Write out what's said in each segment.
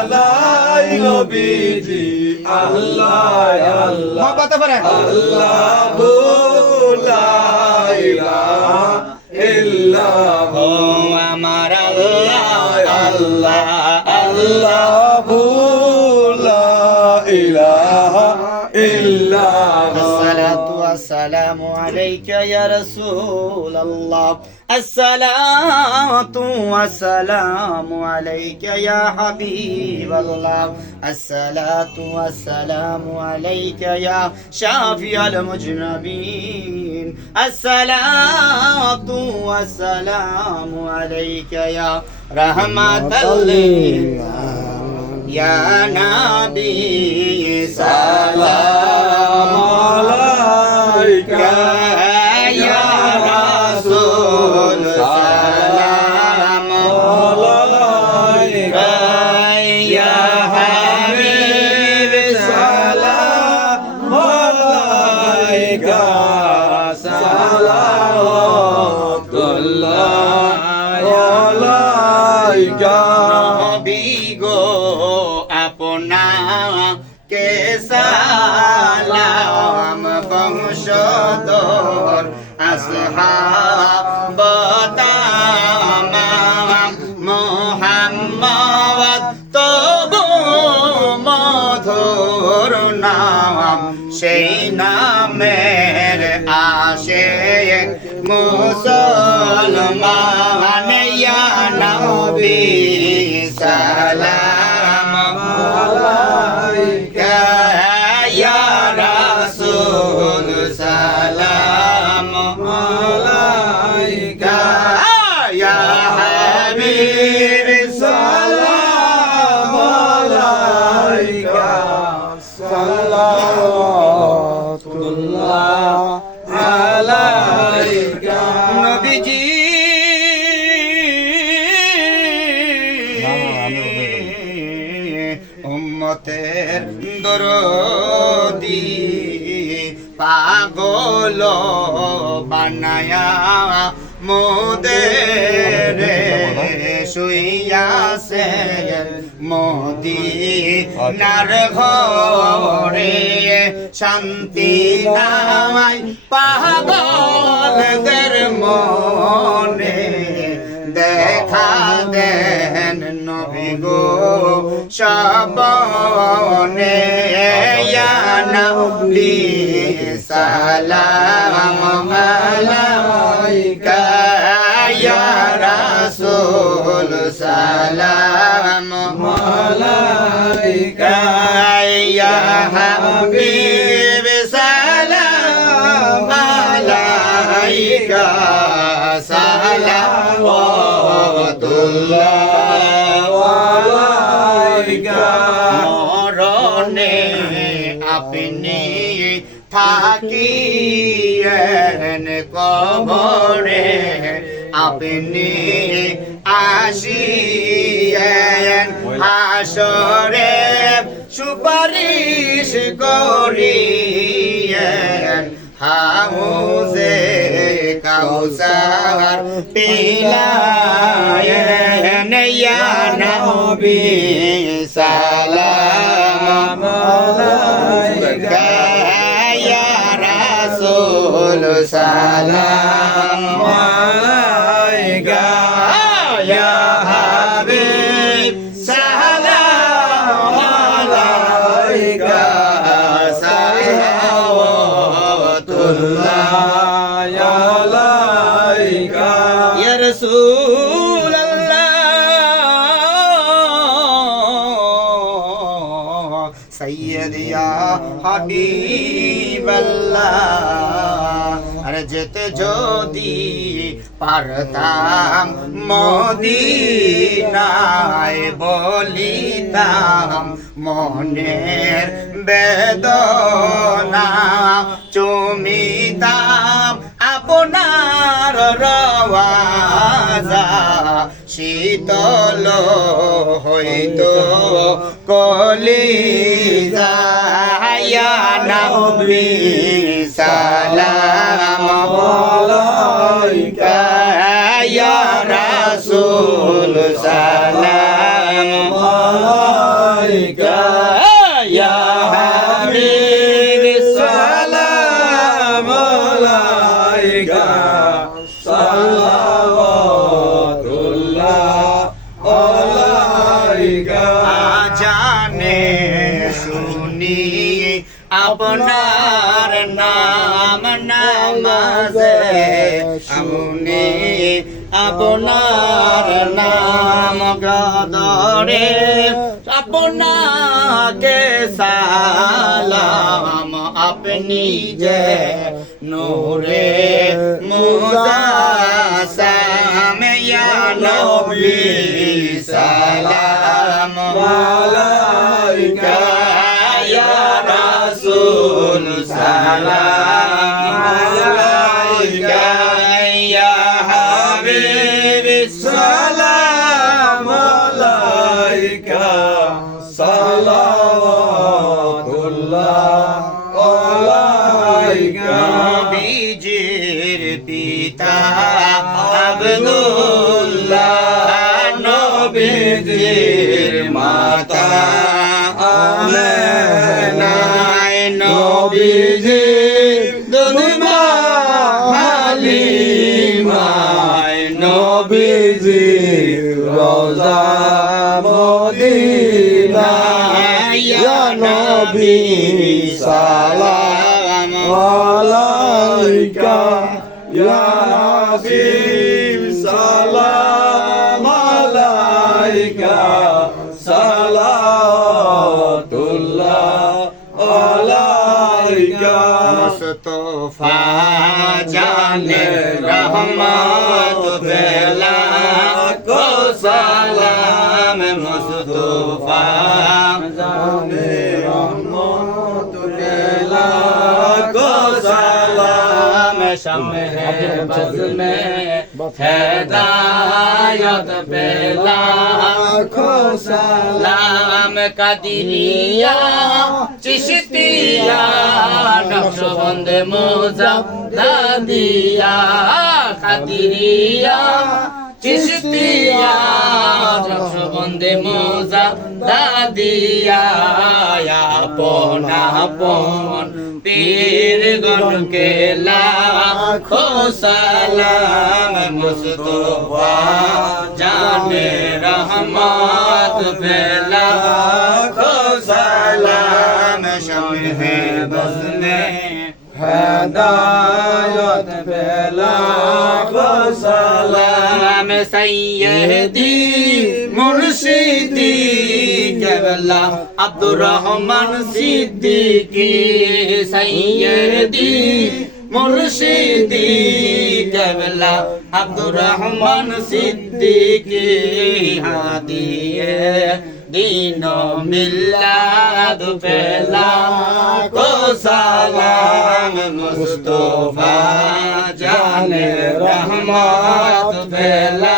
আলাই নবীজি আল্লাহ আল্লাহ মহব্বতে পড়েন আল্লাহু লা ইলাহা ইল্লাল্লাহ ও আমার আল্লাহ আল্লাহ আল্লাহু লা ইলাহা ইল্লাল্লাহ الصلاة والسلام عليك يا رسول الله الصلاة والسلام عليك يا حبيب الله الصلاة والسلام عليك يا شافي المجنبين الصلاة والسلام عليك يا رحمة للعالمين يا نبي سلام عليك يا رسول سلام عليك يا حبيب سلام عليك صلوات الله عليك নবী গো আপনাকে সালাম বংশধর আসহাবতাম মুহাম্মদ তবু মধুর নাম সেই নামের আশিক মুসলমান ইয়া নবী সালাম আলাইকা ইয়া রাসূল সালাম আলাইকা ইয়া হাবিব সালাম আলাইকা সালাওয়াতুল্লাহ আলাইকা নবীজি উম্মতের দরদি পাগল বানায়া মোদের শুইয়াছে মদিনার ঘরে শান্তি নাই পাগলদের মনে দেখা দেন নবী গো সবনে ইয়া নবী সালাম আলাইকা ইয়া রাসূল সালাম আলাইকা ইয়া হাবিব সালাম আলাইকা সালাওয়াতুল্লাহ আলাইকা মরণে আপনি থাকিয়েন কবরে আপনি আসিয়েন হাসরে সুপারিশ করিয়েন হাউজে কাউসার পিলায়েন ইয়া নবী সালাম আলাইকা ইয়া রাসূল সালাম আলাইকা ইয়া হাবিব সালাম আলাইকা সালাওয়াতুল্লাহ আলাইকা ইয়া রাসূল আল্লাহ সাইয়্যিদ ইয়া হাবিব আল্লাহ আর যেতে যদি পারতাম মদিনায় বলিতাম মনের বেদনা চুমিতাম আপনার রওয়াজা শীতল হইতো কলিজা ইয়া নবী সালাম আলাইকা ইয়া রাসূল সালাম আলাইকা আলাইকা সালাওয়াতুল্লাহ আলাইকা আজানে শুনি আপনার নাম নামাজে শুনি আপনার নাম গদরে আপনাকে সালাম আপনি যে নূরে মুজাসাম ইয়া নবী সালাম আলাইকা ইয়া রাসূল সালাম আলাইকা ইয়া হাবিব সালাম আলাইকা সালাওয়াতুল্লাহ আলাইকা নবীজির পিতা আব্দুল্লাহ নবীজির মাতা আমেনা নবীজির দুনিয়া হালিমা নবীজির রওজা মদিনা ইয়া নবী সালাম আলাইকা ইয়া হাবিব সালাম আলাইকা সালাওয়াতুল্লাহ আলাইকা মুস্তফা জানে রহমত বেলা কো সালাম মুস্তফা জানে রহমত বেলা কো সালাম शम्मे बज़ में हिदायत बेला खो सलाम कदरिया चिश्तिया नक्शबंद मुज़द्ददिया कदरिया चिश्तिया नक्शबंद मुज़द्ददिया या पोना पोन पीर गन के लाखो सलाम मुस्तफा जाने रहमत पे लाखो सलाम शम्मे बज़ में हिदायत पे लाखो सलाम सैयदी मुर्शिदी केवला अब्दुर रहमान सिद्दीकी सैयदी मुर्शिदी केवला अब्दुर रहमान सिद्दीकी हादिए दीनो मिलाद पेला को सलाम मुस्तफा जाने रहमत पेला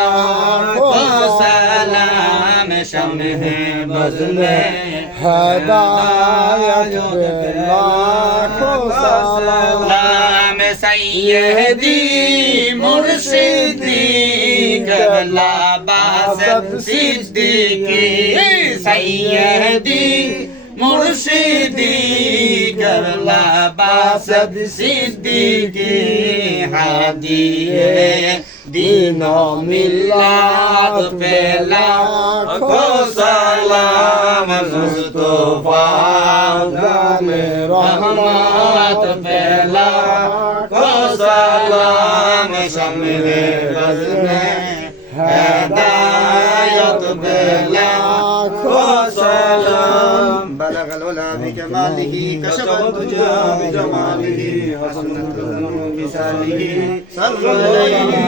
को सलाम शम्मे बज़ में हिदायत पे लाखो सलाम सैयदी मुर्शिदी केवला बासत सिद्दीकी सैयदी मुर्शिदी केवला बासत सिद्दीकी हादिए दीनो मिलाद पे लाखो सलाम मुस्तफा जाने रहमत पे लाखो सलाम शम्मे बज़ में हिदायत पे लाखो सलाम बलगल उला बिकमालिही कशफत दुजा बिजमालिही हसनत मिसालिही सल्लल्लाहु